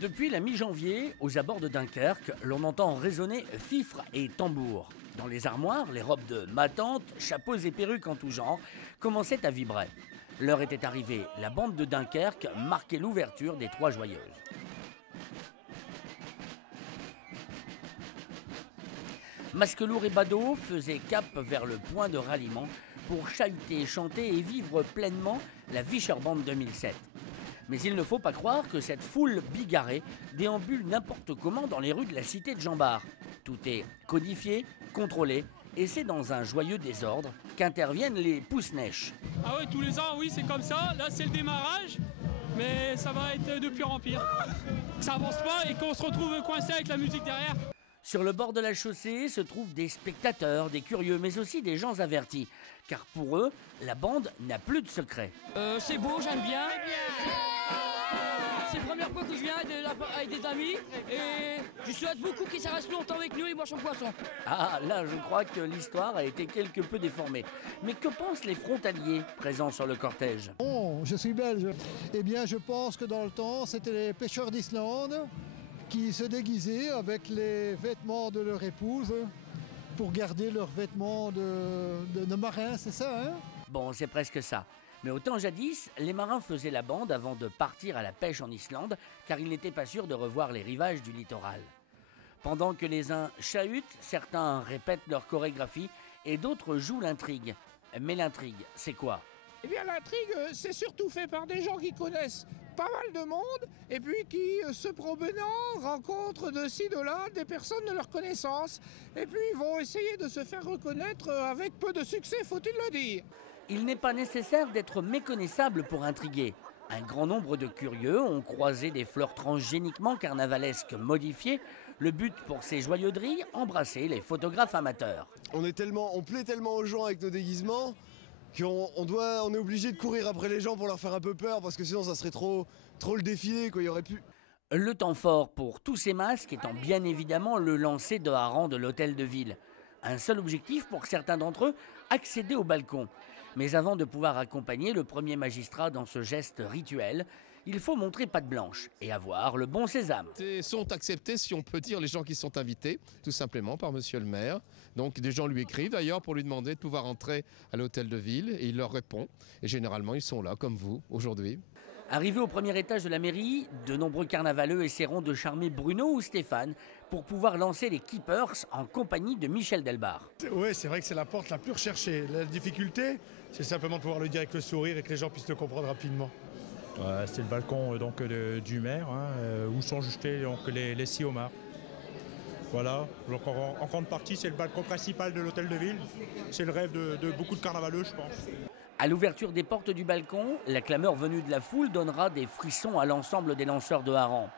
Depuis la mi-janvier, aux abords de Dunkerque, l'on entend résonner fifres et tambours. Dans les armoires, les robes de matantes, chapeaux et perruques en tout genre commençaient à vibrer. L'heure était arrivée, la bande de Dunkerque marquait l'ouverture des Trois Joyeuses. Masquelours et badauds faisaient cap vers le point de ralliement pour chahuter, chanter et vivre pleinement la Vischerbande 2007. Mais il ne faut pas croire que cette foule bigarrée déambule n'importe comment dans les rues de la cité de Jean Bart. Tout est codifié, contrôlé, et c'est dans un joyeux désordre qu'interviennent les pousse-neige. Ah ouais, tous les ans, oui, c'est comme ça. Là, c'est le démarrage, mais ça va être de pire en pire. Ça avance pas et qu'on se retrouve coincé avec la musique derrière. Sur le bord de la chaussée se trouvent des spectateurs, des curieux, mais aussi des gens avertis. Car pour eux, la bande n'a plus de secret. C'est beau, j'aime bien. C'est la première fois que je viens avec des amis et je souhaite beaucoup qu'ils restent longtemps avec nous et mangent son poisson. Ah, là, je crois que l'histoire a été quelque peu déformée. Mais que pensent les frontaliers présents sur le cortège? Bon, je suis belge. Eh bien, je pense que dans le temps, c'était les pêcheurs d'Islande qui se déguisaient avec les vêtements de leur épouse pour garder leurs vêtements de marins, c'est ça, hein? Bon, c'est presque ça. Mais au temps jadis, les marins faisaient la bande avant de partir à la pêche en Islande, car ils n'étaient pas sûrs de revoir les rivages du littoral. Pendant que les uns chahutent, certains répètent leur chorégraphie et d'autres jouent l'intrigue. Mais l'intrigue, c'est quoi? Eh bien, l'intrigue, c'est surtout fait par des gens qui connaissent pas mal de monde et puis qui, se promenant, rencontrent de ci, de là des personnes de leur connaissance. Et puis, ils vont essayer de se faire reconnaître avec peu de succès, faut-il le dire. Il n'est pas nécessaire d'être méconnaissable pour intriguer. Un grand nombre de curieux ont croisé des fleurs transgéniquement carnavalesques modifiées. Le but pour ces joyeuderies, embrasser les photographes amateurs. On plaît tellement aux gens avec nos déguisements qu'on est obligé de courir après les gens pour leur faire un peu peur parce que sinon ça serait trop le défilé, quoi. Il y aurait pu. Le temps fort pour tous ces masques étant bien évidemment le lancer de harengs de l'hôtel de ville. Un seul objectif pour certains d'entre eux, accéder au balcon. Mais avant de pouvoir accompagner le premier magistrat dans ce geste rituel, il faut montrer patte blanche et avoir le bon sésame. Sont acceptés, si on peut dire, les gens qui sont invités, tout simplement par monsieur le maire. Donc des gens lui écrivent d'ailleurs pour lui demander de pouvoir entrer à l'hôtel de ville et il leur répond. Et généralement, ils sont là, comme vous, aujourd'hui. Arrivés au premier étage de la mairie, de nombreux carnavaleux essaieront de charmer Bruno ou Stéphane pour pouvoir lancer les Keepers en compagnie de Michel Delbar. Oui, c'est vrai que c'est la porte la plus recherchée. La difficulté, c'est simplement de pouvoir le dire avec le sourire et que les gens puissent le comprendre rapidement. C'est le balcon du maire, où sont jetés les 6 homards. Voilà, donc en grande partie c'est le balcon principal de l'hôtel de ville. C'est le rêve de beaucoup de carnavaleux, je pense. À l'ouverture des portes du balcon, la clameur venue de la foule donnera des frissons à l'ensemble des lanceurs de harengs.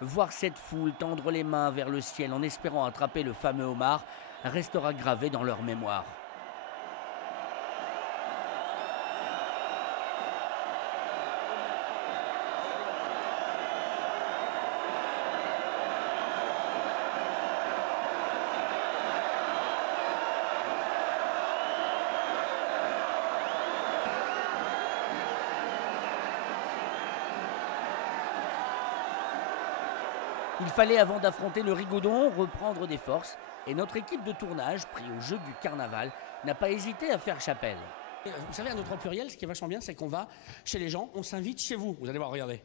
Voir cette foule tendre les mains vers le ciel en espérant attraper le fameux homard restera gravé dans leur mémoire. Il fallait, avant d'affronter le Rigaudon, reprendre des forces. Et notre équipe de tournage, pris au jeu du carnaval, n'a pas hésité à faire chapelle. Vous savez, à notre pluriel, ce qui est vachement bien, c'est qu'on va chez les gens, on s'invite chez vous. Vous allez voir, regardez.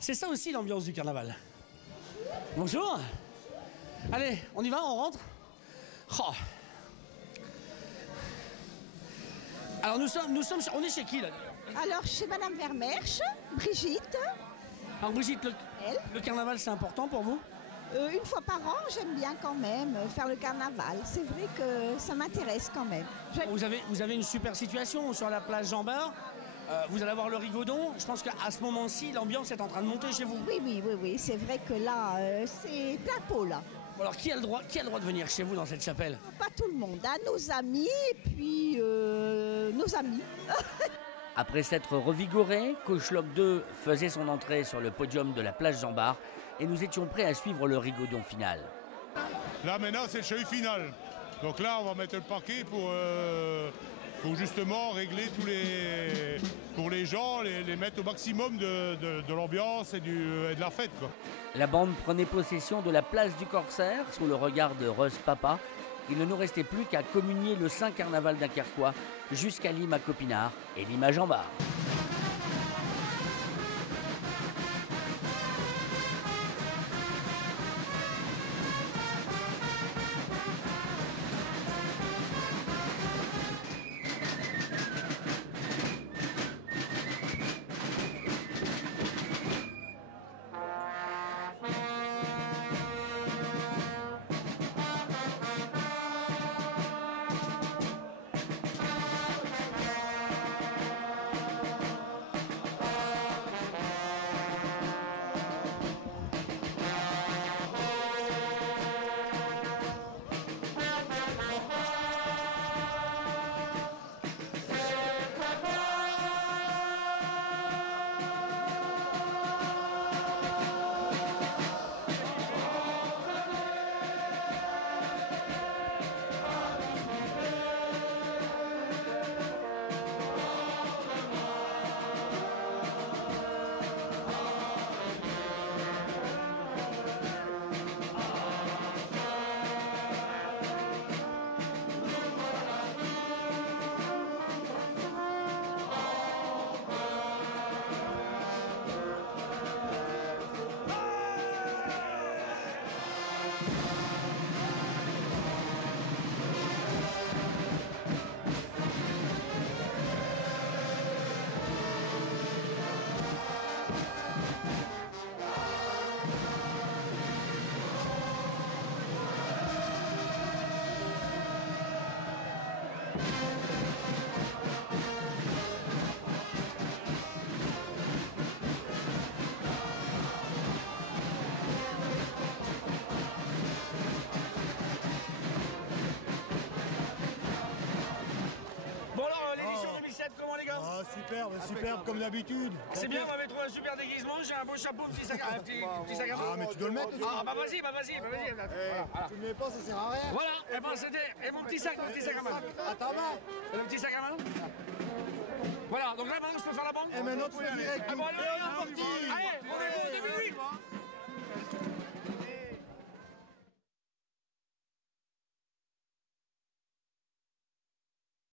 C'est ça aussi l'ambiance du carnaval. Bonjour. Allez, on y va, on rentre. Oh. Alors on est chez qui là? Alors chez Madame Vermersch, Brigitte. Alors Brigitte, le carnaval c'est important pour vous? Une fois par an, j'aime bien quand même faire le carnaval. C'est vrai que ça m'intéresse quand même. Vous avez une super situation sur la place Jean Bart. Vous allez avoir le Rigaudon. Je pense qu'à ce moment-ci, l'ambiance est en train de monter chez vous. Oui. C'est vrai que là, c'est plein pot là. Bon, alors qui a le droit de venir chez vous dans cette chapelle? Pas tout le monde, hein. Nos amis et puis nos amis. Après s'être revigoré, Cochloc 2 faisait son entrée sur le podium de la place Jean Bart et nous étions prêts à suivre le Rigaudon final. Là maintenant c'est le chahut final. Donc là on va mettre le paquet pour pour justement régler pour les gens, les mettre au maximum de l'ambiance et de la fête, quoi. La bande prenait possession de la place du Corsaire sous le regard de Reus Papa. Il ne nous restait plus qu'à communier le Saint Carnaval dunkerquois jusqu'à Lima Copinard et Lima Jambard. Comment les gars? Ah, superbe comme d'habitude. C'est bien, on m'avait trouvé un super déguisement, j'ai un beau chapeau, un petit sac à main. Ah, mais tu dois le mettre aussi. Ah, bah vas-y. Voilà. Tu le mets pas, ça sert à rien. Voilà, et ben c'était. Et mon petit sac à main. À ta main. Et le petit sac à main. Voilà, donc là maintenant je peux faire la banque. Et maintenant tu fais direct. Allez, on est au début de nuit.